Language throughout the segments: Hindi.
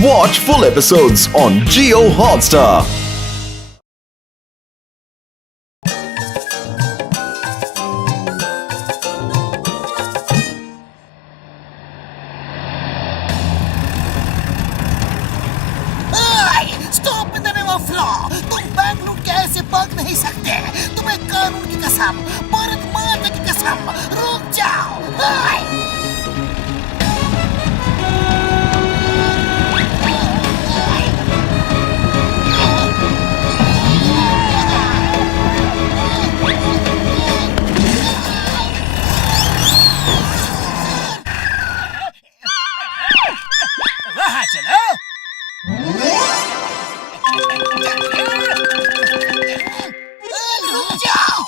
Watch full episodes on Jio Hotstar. Stop in the name of law. तुम बैंक लूट के ऐसे भाग नहीं सकते। तुम्हें कानून की कसम, भारत माता की कसम, रुक जाओ। वहाँ चलो। रुक जाओ।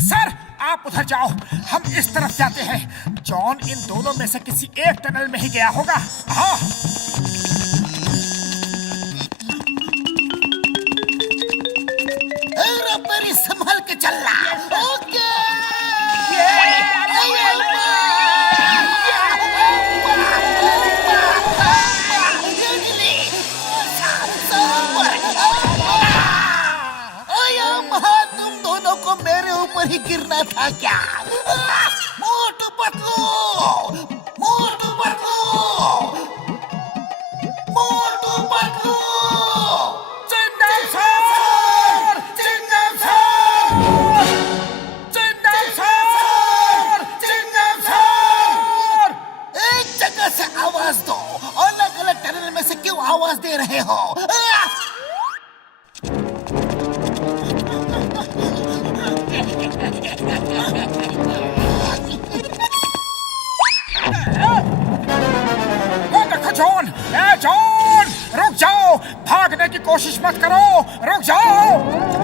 सर, आप उधर जाओ, हम इस तरफ जाते हैं। जॉन इन दोनों में से किसी एक टनल में ही गया होगा। हाँ। रबरी संभल के चलना। ओके। तुम दोनों को मेरे ऊपर ही गिरना था क्या? Motu Patlu, Motu Patlu, Motu Patlu. Chingum sir, Chingum sir, Chingum sir, Chingum sir. एक जगह से आवाज दो। अलग अलग टनल में से क्यों आवाज दे रहे हो? जॉन, जॉन, रुक जाओ। भागने की कोशिश मत करो, रुक जाओ।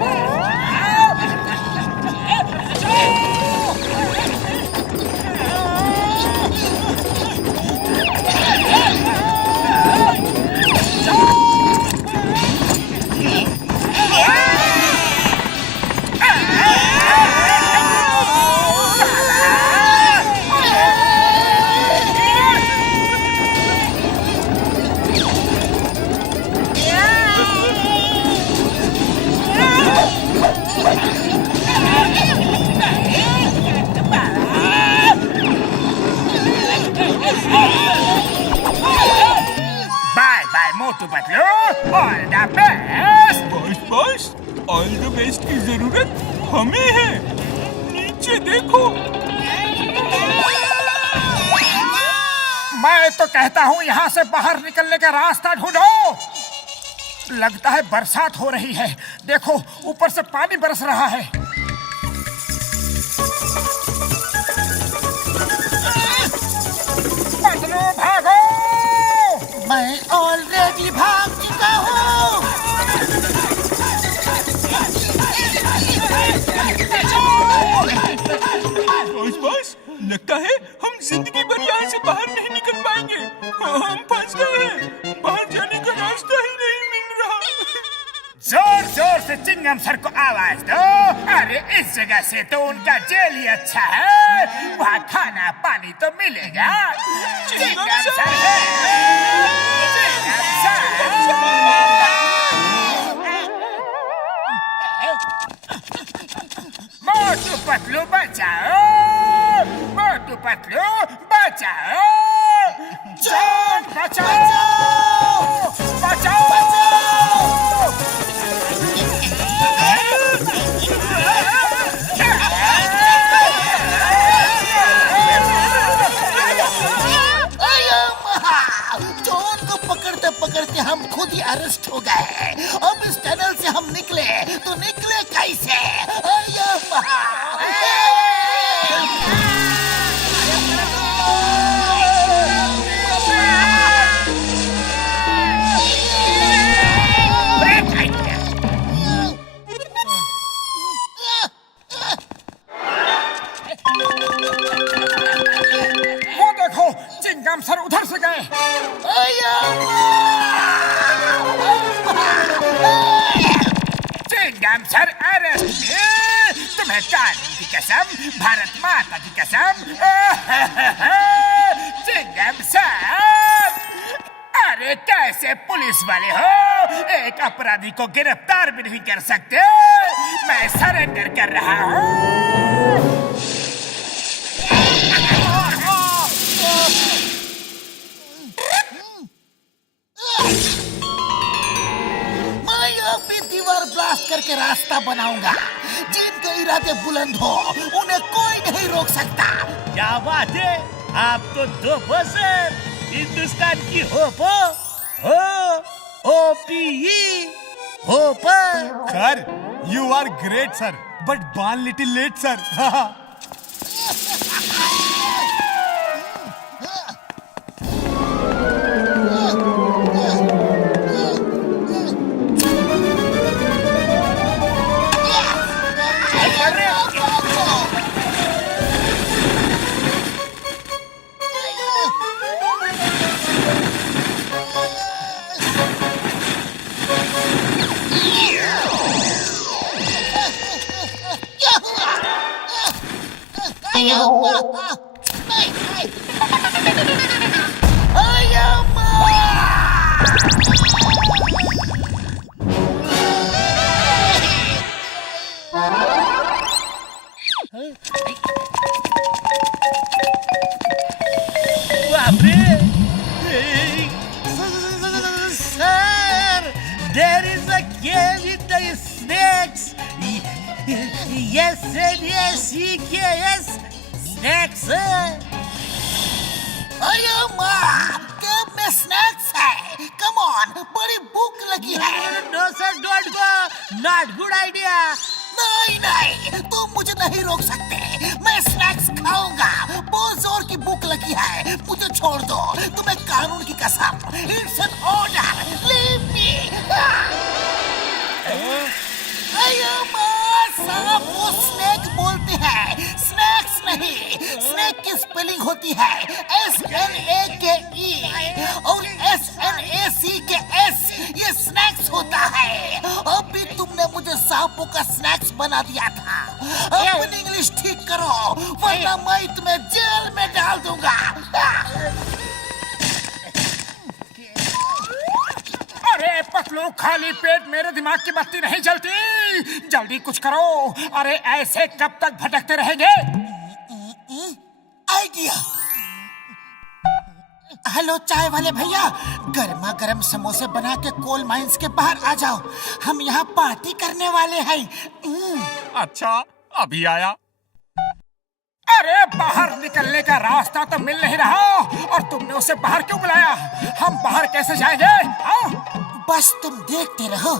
Bye bye Motu Patlu, all the best. Boss, all the best की जरूरत हमें है। नीचे देखो। मैं तो कहता हूँ यहाँ से बाहर निकलने का रास्ता ढूंढो। लगता है बरसात हो रही है। देखो, ऊपर से पानी बरस रहा है। पतलू भागो। मैं ऑलरेडी भाग चुका हूँ। बॉस, लगता है हम जिंदगी भर यहाँ से बाहर नहीं निकल पाएंगे। हम फंस गए हैं। बाहर जाने का रास्ता ही नहीं मिल रहा। जोर जोर से चिंगम सर को आवाज दो। अरे इस जगह से तो उनका जेल ही अच्छा है। वहाँ खाना पानी तो मिलेगा। चिंगम सर है। चिंगम सर। मोटू पतलू बचाओ, मोटू पतलू बचाओ। जॉन बचाओ, बचाओ। जॉन को पकड़ते पकड़ते हम खुद ही अरेस्ट हो गए। अब इस टनल से हम निकले तो निकले कैसे? वो देखो, चिंगम सर उधर से गए। Chingum sir arrest. तुम्हें कानून की कसम, भारत माता की कसम। चिंगम सर, अरे कैसे पुलिस वाले हो, एक अपराधी को गिरफ्तार भी नहीं कर सकते। मैं सरेंडर कर रहा हूँ। दीवार ब्लास्ट करके रास्ता बनाऊंगा। जिनके इरादे बुलंद हो उन्हें कोई नहीं रोक सकता। क्या बात है, आप तो दो सर, हिंदुस्तान की होप हो, OPE hope. Sir, you are great sir, but born little late sir. Sir, there is a cave with the snakes. Yes, SNACKS, snakes. अयो माँ, कैब में स्नैक्स है। कम ऑन, बड़ी भूख लगी है। No sir, don't go. Not good idea. नहीं, तुम मुझे नहीं रोक सकते। मैं स्नैक्स खाऊंगा। बहुत जोर की भूख लगी है, मुझे छोड़ दो। तुम्हें कानून की कसम, it's an order, leave me. अयो माँ, सांप को स्नेक बोलते हैं, स्नैक्स नहीं। स्नेक की स्पेलिंग होती है SNAKE और SNACKS। ये स्नैक्स होता है। अभी तुमने मुझे सांपों का स्नैक्स बना दिया था। अपनी इंग्लिश ठीक करो, वरना मैं तुम्हें जेल में डाल दूंगा। अरे पतलू, खाली पेट मेरे दिमाग की बत्ती नहीं जलती। जल्दी कुछ करो। अरे ऐसे कब तक भटकते रहेंगे? आइडिया। हेलो चाय वाले भैया, गर्मा गर्म समोसे बना के कोल माइंस के बाहर आ जाओ। हम यहाँ पार्टी करने वाले हैं। अच्छा, अभी आया। अरे बाहर निकलने का रास्ता तो मिल नहीं रहा, और तुमने उसे बाहर क्यों बुलाया? हम बाहर कैसे जाएंगे? बस तुम देखते रहो।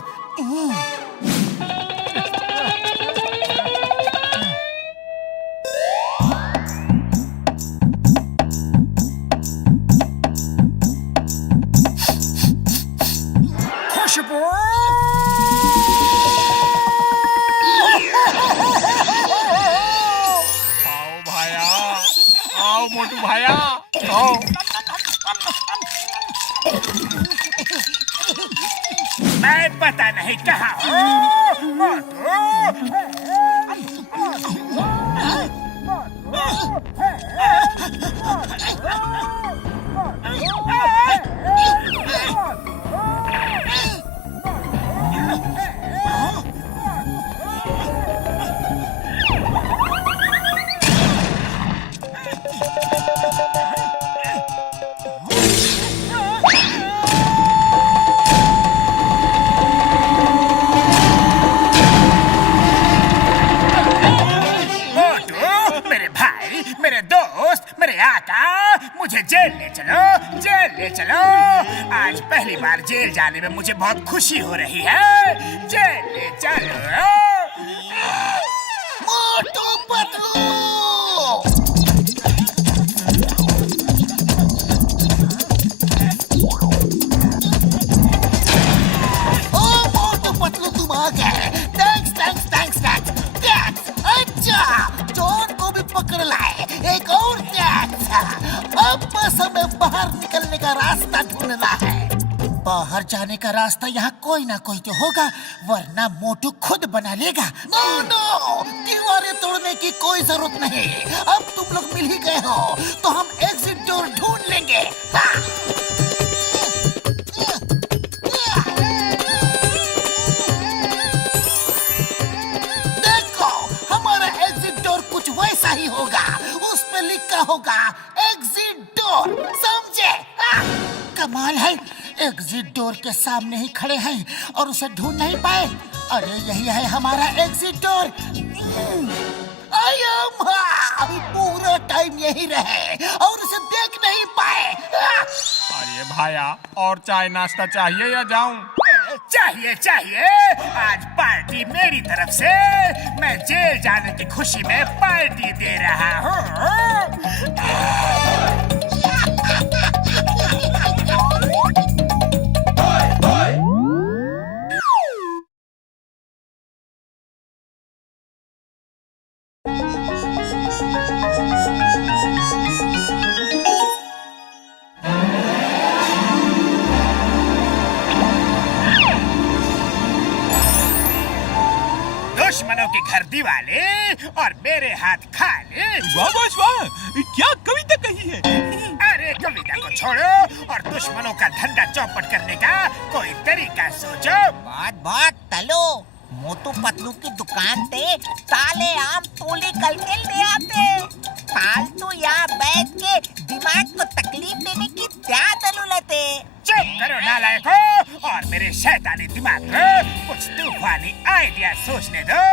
खुशबू, आओ भाया, आओ मोटू भाया, आओ। मैं पता नहीं कहाँ हूँ। मुझे जेल ले चलो, जेल ले चलो। आज पहली बार जेल जाने में मुझे बहुत खुशी हो रही है। जेल ले चलो। मोटू पतलू, ओ मोटू पतलू, तुम आ गए। Thanks thanks thanks thanks thanks. अच्छा, जॉन को भी पकड़ लाए। एक और थैंक्स। अब बस हमें बाहर निकलने का रास्ता ढूंढना है। बाहर जाने का रास्ता यहाँ कोई ना कोई तो होगा, वरना मोटू खुद बना लेगा। नो नो, दीवारें तोड़ने की कोई जरूरत नहीं। अब तुम लोग मिल ही गए हो तो हम एग्जिट डोर ढूंढ लेंगे। देखो, हमारा एग्जिट डोर कुछ वैसा ही होगा। उस पे लिखा होगा एग्जिट डोर, समझे? कमाल है, एग्जिट डोर के सामने ही खड़े हैं और उसे ढूंढ नहीं पाए। अरे यही है हमारा एग्जिट डोर। पूरा टाइम यही रहे और उसे देख नहीं पाए। अरे भाया, और चाय नाश्ता चाहिए या जाऊं? चाहिए चाहिए, आज पार्टी मेरी तरफ से। मैं जेल जाने की खुशी में पार्टी दे रहा हूँ। दुश्मनों के घर दिवाले और मेरे हाथ खाले। वाह बॉस वाह, क्या कविता कही है। अरे कविता को छोड़ो और दुश्मनों का धंधा चौपट करने का कोई तरीका सोचो। बात तलो, मोटू पतलू की दुकान पे ताले आम तोले करके ले आते। फालतू यहाँ बैठ के दिमाग को तकलीफ देने की क्या जरूरत है? चुप करो नालायको, और मेरे शैतानी दिमाग को कुछ तूफानी आइडिया सोचने दो।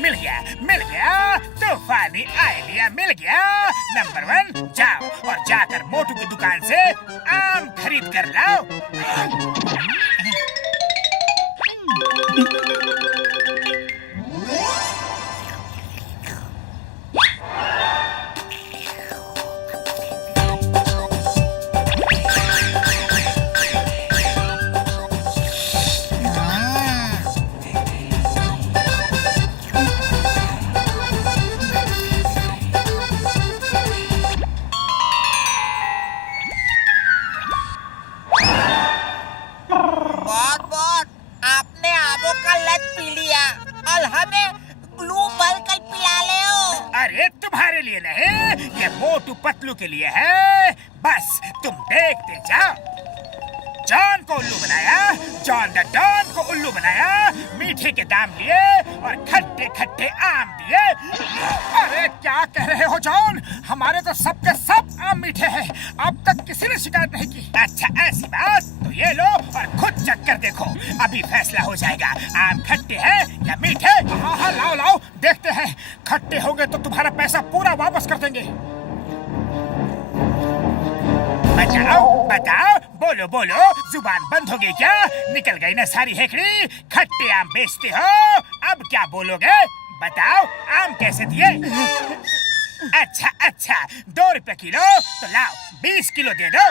मिल गया, तूफानी आइडिया मिल गया। नंबर 1, जाओ और जाकर मोटू की दुकान से आम खरीद कर लाओ। बहुत आपने आमों का लत पी लिया और हमें ग्लू भर कर पिला ले हो। अरे तुम्हारे लिए नहीं, ये मोटू पतलू के लिए है। बस तुम देखते जाओ। जॉन को उल्लू बनाया, जॉन द डॉन को उल्लू बनाया, मीठे के दाम लिए और खट्टे खट्टे आम दिए। अरे क्या कह रहे हो जॉन? हमारे तो सबके सब आम मीठे हैं। अब तक किसी ने शिकायत नहीं की। अच्छा ऐसी बात, तो ये लो और खुद चख कर देखो, अभी फैसला हो जाएगा आम खट्टे हैं या मीठे। हाँ लाओ देखते हैं। खट्टे होंगे तो तुम्हारा पैसा पूरा वापस कर देंगे। बताओ, बोलो, जुबान बंद हो गई क्या? निकल गई ना सारी हेकड़ी? खट्टे आम बेचते हो, अब क्या बोलोगे? बताओ, आम कैसे दिए? अच्छा, 2 रुपए किलो, तो लाओ 20 किलो दे दो।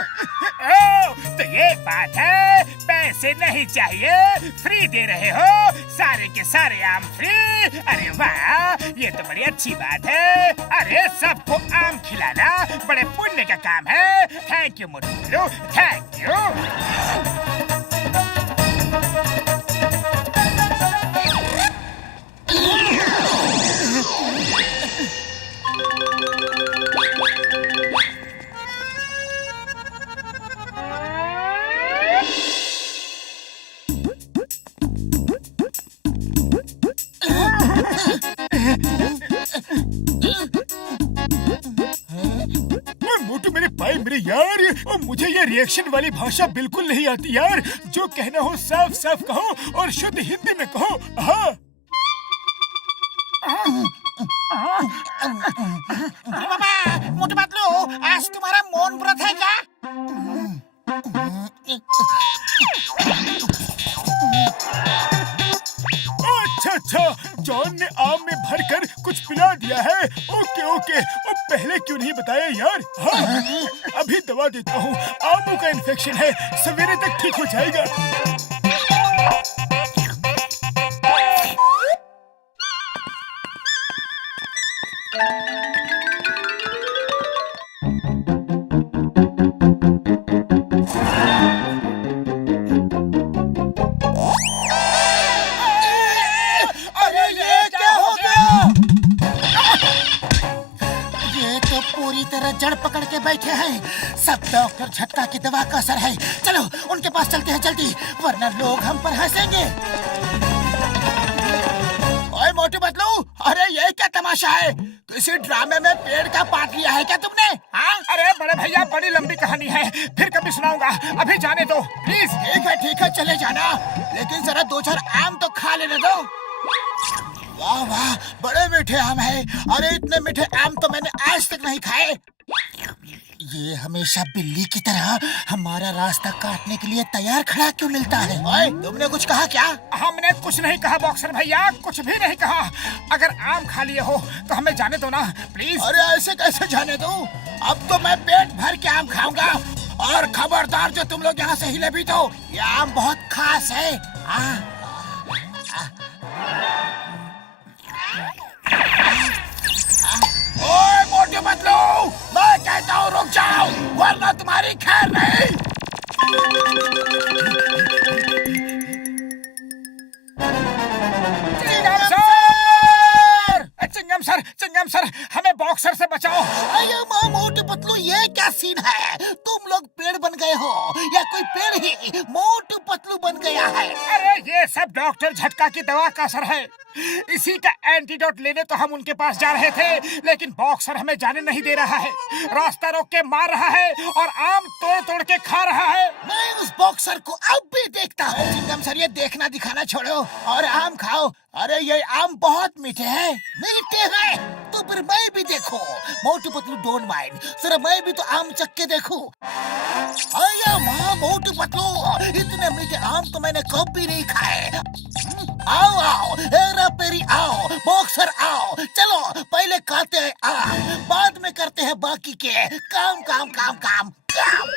ओ, तो ये बात है, पैसे नहीं चाहिए, फ्री दे रहे हो, सारे के सारे आम फ्री। अरे वाह, ये तो बड़ी अच्छी बात है। अरे सबको आम खिलाना बड़े पुण्य का काम है। Thank you Motu, thank you. Motu मेरे भाई मेरे यार, और मुझे ये रिएक्शन वाली भाषा बिल्कुल नहीं आती यार। जो कहना हो साफ साफ कहो और शुद्ध हिंदी में कहो। हाँ मोटू पतलू, आज तुम्हारा मौन व्रत है क्या? अच्छा, जॉन ने आम में भरकर कुछ पिला दिया है। ओके, और पहले क्यों नहीं बताया यार? हाँ, अभी दवा देता हूँ। आमों का इन्फेक्शन है, सवेरे तक ठीक हो जाएगा। जड़ पकड़ के बैठे हैं। सब डॉक्टर झटका की दवा का असर है। चलो उनके पास चलते हैं जल्दी, वरना लोग हम पर हंसेंगे। ओए मोटू पतलू, अरे ये क्या तमाशा है? किसी ड्रामे में पेड़ का पार्ट लिया है क्या तुमने? हाँ? अरे बड़े भैया, बड़ी लंबी कहानी है, फिर कभी सुनाऊंगा, अभी जाने दो प्लीज। ठीक है चले जाना, लेकिन जरा 2-4 आम तो खा लेने दो। वाह वाह, बड़े मीठे आम है। अरे इतने मीठे आम तो मैंने आज तक नहीं खाए। ये हमेशा बिल्ली की तरह हमारा रास्ता काटने के लिए तैयार खड़ा क्यों मिलता है? ओए, तुमने कुछ कहा क्या? हमने कुछ नहीं कहा बॉक्सर भैया, कुछ भी नहीं कहा। अगर आम खा लिए हो तो हमें जाने दो ना प्लीज। अरे ऐसे कैसे जाने दो? अब तो मैं पेट भर के आम खाऊंगा। और खबरदार, जो तुम लोग यहाँ से हिले भी तो, ये आम बहुत खास है। ओए मोटे पतलू, मैं कहता हूँ रुक जाओ, वरना तुम्हारी खैर नहीं। चिंगम सर, हमें बॉक्सर से बचाओ। अरे माँ मोटे पतलू, ये क्या सीन है? तुम लोग पेड़ बन गए हो या कोई पेड़ ही मोटू पतलू बन गया है? अरे ये सब डॉक्टर झटका की दवा का असर है। इसी का एंटीडोट लेने तो हम उनके पास जा रहे थे, लेकिन बॉक्सर हमें जाने नहीं दे रहा है। रास्ता रोक के मार रहा है और आम तोड़ तोड़ के खा रहा है। मैं उस बॉक्सर को अब भी देखता हूँ। चिंगम सर, ये देखना दिखाना छोड़ो और आम खाओ। अरे ये आम बहुत मीठे हैं। मीठे हैं तो फिर मैं भी देखो। मोटू पतलू डोंट माइंड, जरा मैं भी तो आम चख के देखूं। अया माँ मोटू पतलू, इतने मीठे आम तो मैंने कभी नहीं खाए। आओ आओ, हेरा पेरी आओ, बॉक्सर आओ। चलो पहले खाते हैं आम, बाद में करते हैं बाकी के काम काम काम काम काम।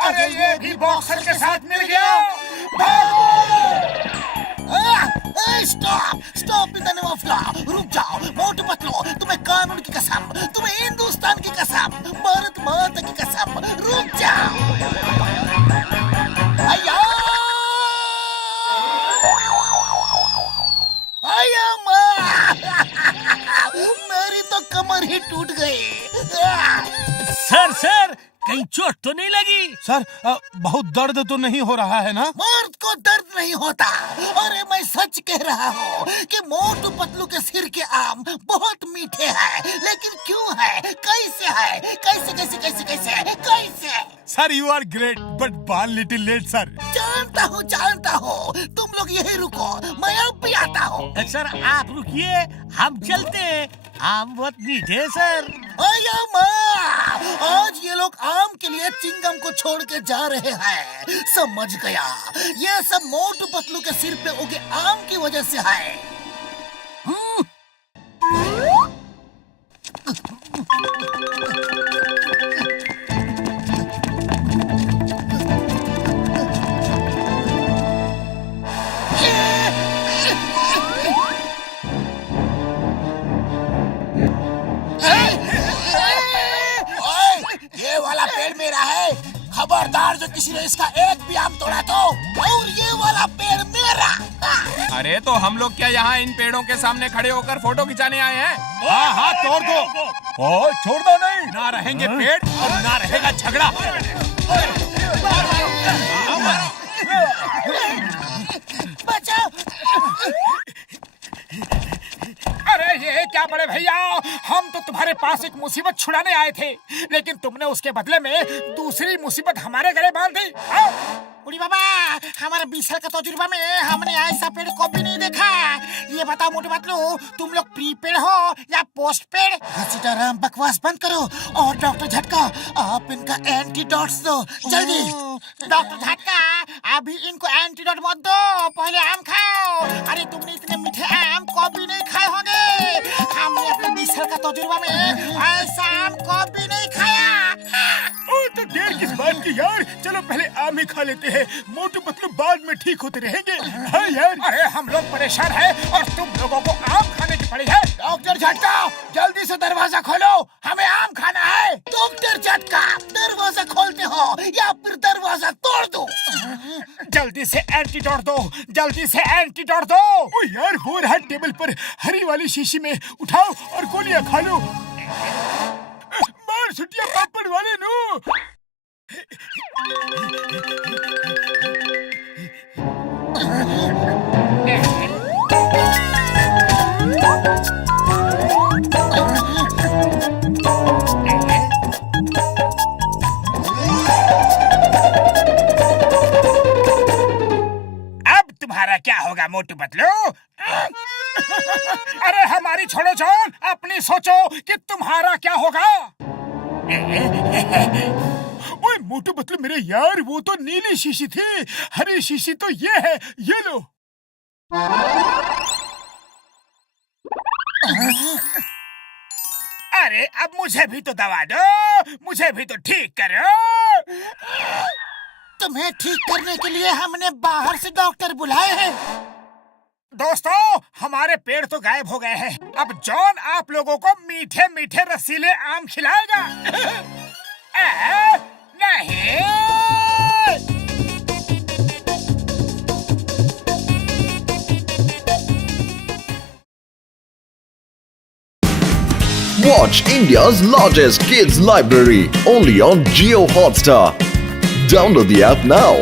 अरे ये भी बॉक्सर के साथ मिल गया। Stop stop in the name of law. रुक जाओ मोटू पतलू, तुम्हें कानून की कसम, तुम्हें हिंदुस्तान की कसम, भारत माता की कसम, रुक जाओ। अया अया माँ, मेरी तो कमर ही टूट गई। सर कहीं चोट तो नहीं लगी? सर बहुत दर्द तो नहीं हो रहा है ना? मर्द को दर्द नहीं होता। अरे मैं सच कह रहा हूँ कि मोटू पतलू के सिर के आम बहुत मीठे हैं, लेकिन क्यों है, कैसे है, कैसे कैसे कैसे कैसे कैसे? Sir you are great but born little late sir. जानता हूँ, तुम लोग यही रुको, मैं अब भी आता हूँ। सर आप रुकिए, हम चलते हैं। आम बहुत मीठे सर। अया माँ, आज ये लोग आम के लिए चिंगम को छोड़ के जा रहे हैं। समझ गया, ये सब मोटू पतलू के सिर पे उगे आम की वजह से है। ये वाला पेड़ मेरा है, खबरदार जो किसी ने इसका एक भी आम तोड़ा तो। और ये वाला पेड़ मेरा। अरे तो हम लोग क्या यहाँ इन पेड़ों के सामने खड़े होकर फोटो खिंचाने आए हैं? हाँ हाँ तोड़ दो। ओ छोड़ दो नहीं, ना रहेंगे पेड़ और ना रहेगा झगड़ा। बचाओ। अरे ये क्या बड़े भैया, हम तो तुम्हारे पास एक मुसीबत छुड़ाने आए थे, लेकिन तुमने उसके बदले में दूसरी मुसीबत हमारे गले बांध दी। उड़ी बाबा, हमारे 20 साल का तजुर्बा में हमने ऐसा पेड़ कभी नहीं देखा। ये बताओ मोटू पतलू, तुम लोग प्रीपेड हो या पोस्ट पेड? सीताराम बकवास बंद करो और डॉक्टर झटका आप इनका एंटीडोट्स दो जल्दी। डॉक्टर झटका, अभी इनको एंटीडोट मत दो, पहले आम खाओ। अरे तुमने इतने मीठे आम कभी नहीं खाए होंगे। हमने अपने 20 साल का तजुर्बा में ऐसा आम कभी नहीं खाया। तो देर किस बात की यार, चलो पहले आम ही खा लेते हैं, मोटू पतलू बाद में ठीक होते रहेंगे। हाँ यार। अरे हम लोग परेशान हैं और तुम लोगों को आम खाने की पड़ी है। डॉक्टर झटका, जल्दी से दरवाजा खोलो, हमें आम खाना है। डॉक्टर झटका, दरवाजा खोलते हो या फिर दरवाजा तोड़ दो। जल्दी से एंटीडोट दो, जल्दी से एंटीडोट दो। ओ यार, वो रहा टेबल पर हरी वाली शीशी में, उठाओ और गोलियां खा लो। मार छुट्टियां पापड़ वाले नो। अब तुम्हारा क्या होगा मोटू पतलू? अरे हमारी छोड़ो जॉन, अपनी सोचो कि तुम्हारा क्या होगा। ओए मोटू पतलू मेरे यार, वो तो नीली शीशी थी, हरी शीशी तो ये है, ये लो। अरे अब मुझे भी तो दवा दो, मुझे भी तो ठीक करो। तुम्हें ठीक करने के लिए हमने बाहर से डॉक्टर बुलाए हैं। दोस्तों, हमारे पेड़ तो गायब हो गए हैं। अब जॉन आप लोगों को मीठे मीठे रसीले आम खिलाएगा। नहीं। Watch India's largest kids library only on Jio Hotstar. Download the app now.